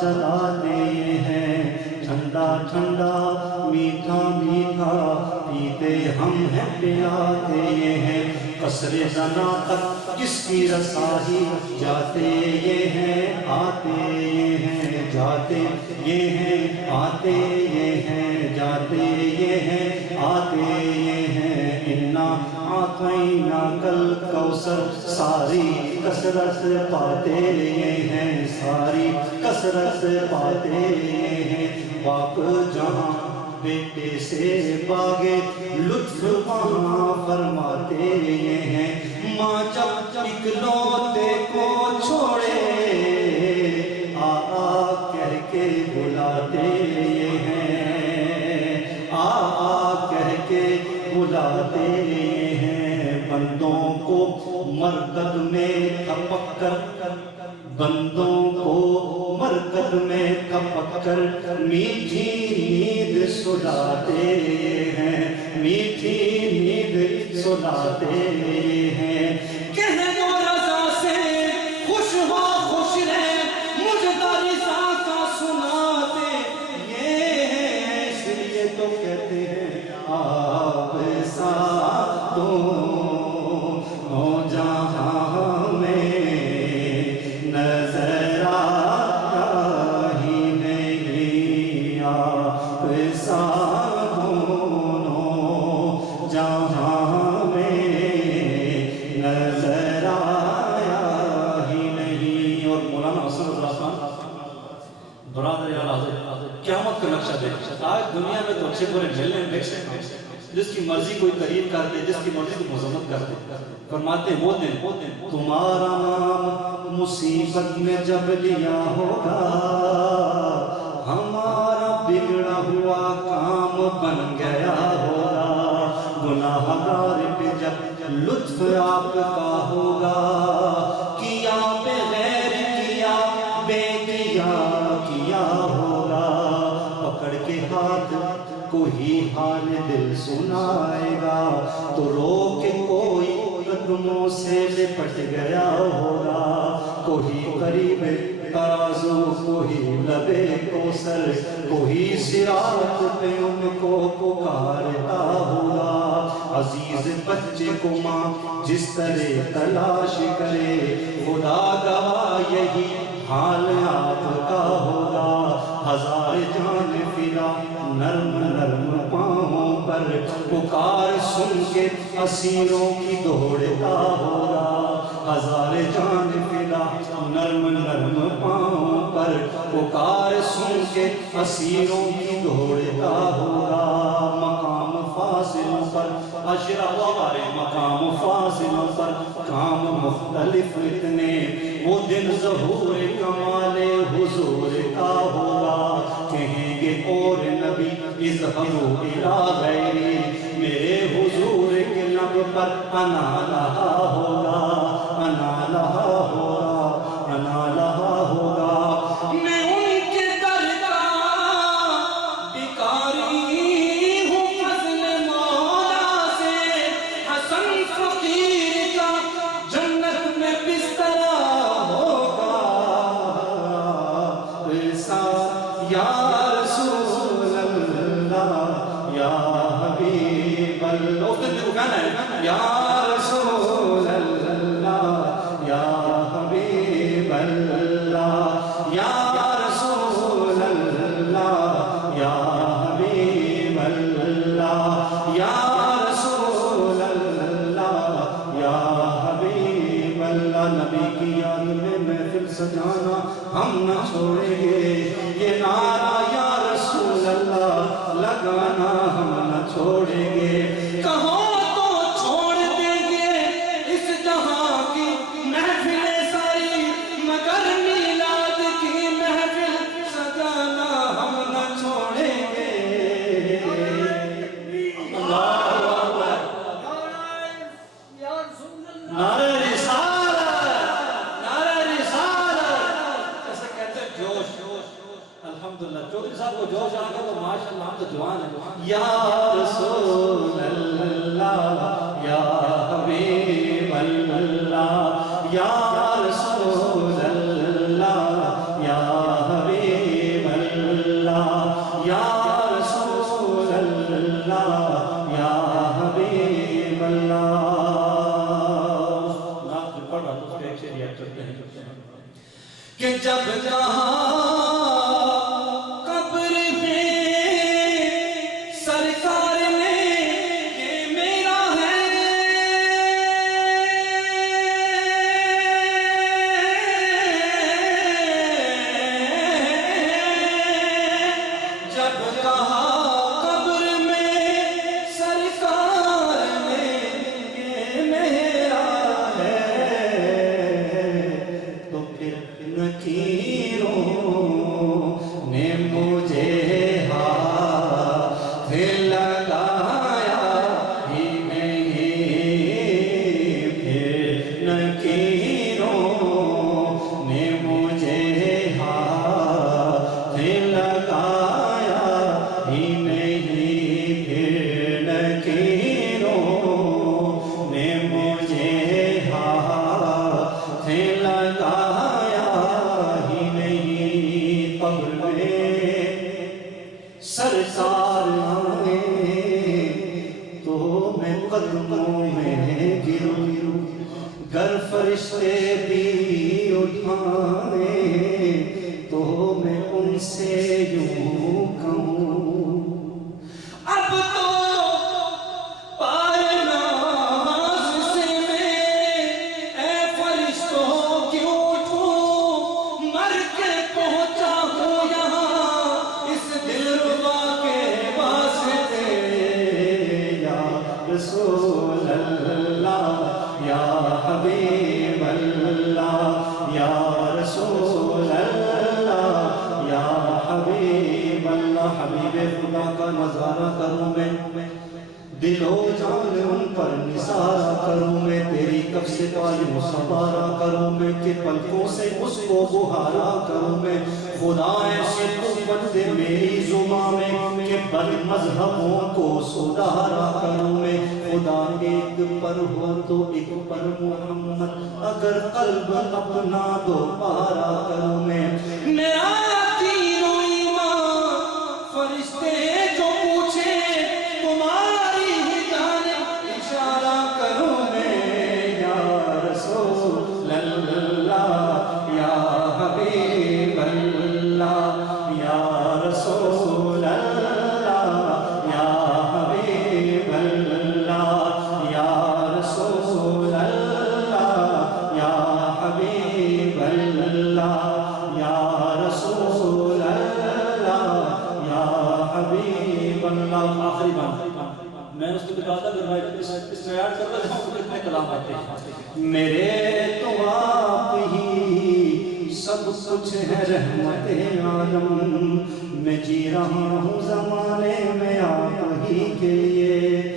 چلاتے ہیں، ٹھنڈا ٹھنڈا میٹھا میٹھا پیتے ہم ہیں پلاتے ہیں، قصر زنا تک کس کی رسائی جاتے یہ ہیں آتے یہ ہیں جاتے یہ ہیں آتے یہ ہیں جاتے یہ ہیں آتے یہ ہیں، انا آتینا کل کوثر ساری کثرت پاتے یہ ہیں، ساری کثرت پاتے یہ ہیں، باپ جہاں بیٹے سے باغے لطف وہاں فرماتے یہ ہیں، ماں جب اکلوتے کو چھوڑے آ آ کہہ کے بلاتے یہ ہیں، آ آ کہہ کے بلاتے یہ ہیں، بندوں کو مرکز میں تھپک کر، بندوں کو مرکز میں تھپک کر میٹھی نیند سلاتے ہیں، میٹھی نیند سلاتے ہیں، کہہ دو رضا سے خوش ہو خوش رہے مجھتا رضا کا سناتے یہ ہیں، اس لیے تو کہتے ہیں آپ ساتوں جہاں میں نظر آیا ہی نہیں، آپ سا دونوں جہاں میں نظر آیا ہی نہیں۔ اور مولانا حسن رضا خان برادر اعلیٰ حضرت قیامت کا نقشہ دیکھ، آج دنیا میں تو اچھے برے ملنے دیکھتے ہیں، جس کی مرضی کوئی تعریف کرتے، جس کی مرضی کو مذمت کرتے، فرماتے ہیں وہ دن تمہارا نام مصیبت میں جب لیا ہوگا، ہمارا بگڑا ہوا کام بن گیا ہوگا، گناہ گار پہ جب لطف آپ کا ہوگا، کیا بغیر کیا بے کیا ہوگا، پکڑ کے ہاتھ کوئی حال دل سنائے گا، تو رو کے کوئی قدموں سے لپٹ گیا ہوگا، کوئی قریب ترازو کوئی لبے کوثر، کوئی صراط پہ ان کو پکارتا ہوگا، عزیز بچے کو ماں جس طرح تلاش کرے، خدا گواہ یہی حال آپ کا ہوگا، ہزار جان فدا نرم نرم پاؤں پر، پکار سن کے اسیروں کی دوڑتا ہوگا، ہزار جان فدا نرم نرم پاؤں پر، پکار سن کے اسیروں کی دوڑتا ہوگا، مقام فاصلوں پر اشرف ہمارے مقام فاصلوں پر کام مختلف اتنے، وہ دن ظہور کمال حضور کا ہوگا، کہیں گے اور نبی اذہبوا الی غیری، میرے حضور کے لب پر انا لہا ہوگا، انا لہا ہوگا، انا لہا ہوگا، میں ان کے در کا بیکاری ہوں فضل مولا سے، حسن فقیر کا جنت میں بسترا ہوگا، ایسا یا رسول اللہ یا حبیب اللہ، اس دن کو کہنا ہے یا رسول اللہ یا حبیب اللہ، یا رسول اللہ یا حبیب اللہ، یا رسول اللہ یا حبیب اللہ، نبی کی یاد میں محفل سجانا ہم نہ چھوڑیں گے، یہ نعرہ یا رسول اللہ لگانا ہم نہ چھوڑیں گے، کہو تو چھوڑ دیں گے اس جہاں کی محفلیں ساری، مگر میلاد کی محفل سجانا ہم نہ چھوڑیں گے، اللہ اکبر، نعرہ الحمدللہ چودھری صاحب کو جوش آ گیا تو ماشاءاللہ ہم تو جوان ہیں، یا رسول اللہ یا حبیب اللہ، یا رسول اللہ یا حبیب سے یوں کہوں اب تو پائے ناز سے میں اے فرشتوں کیوں اٹھوں مر کے پہنچا ہوں یہاں اس دلربا کے واسطے یا رسول اللہ یا حبیب اللہ یا رسول اللہ یا حبیب اللہ حبیب خدا کا نظارہ کروں میں دل و جان ان پر نثارہ کروں میں تیری کف سے پایوں سوارا کروں میں کہ پلکوں سے اس کو بہارا کروں میں خدا ایسی قوت دے میری زبان میں کہ بد مذہبوں کو سدھارا کروں میں خدا ایک پر ہو تو ایک پر محمد اگر قلب اپنا دوبارہ کروں میں میرا دین و ایمان فرشتے جو پوچھے تمہاری ہی جانب اشارہ کروں میں یا رسول اللہ یا حبیب اللہ یا رسول اللہ یا حبیب اللہ یا رسول اللہ یا حبیب اللہ یا رسول اللہ یا حبیب اللہ آخری بات میں اس کو بتاتا اگر اس میں ایڈ کرتا جاؤں تو کتنے کلام آتے ہیں میرے تو آپ ہی سب کچھ ہے رحمت عالم میں جی رہا ہوں زمانے میں آپ ہی کے لیے